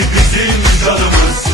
bizim canımız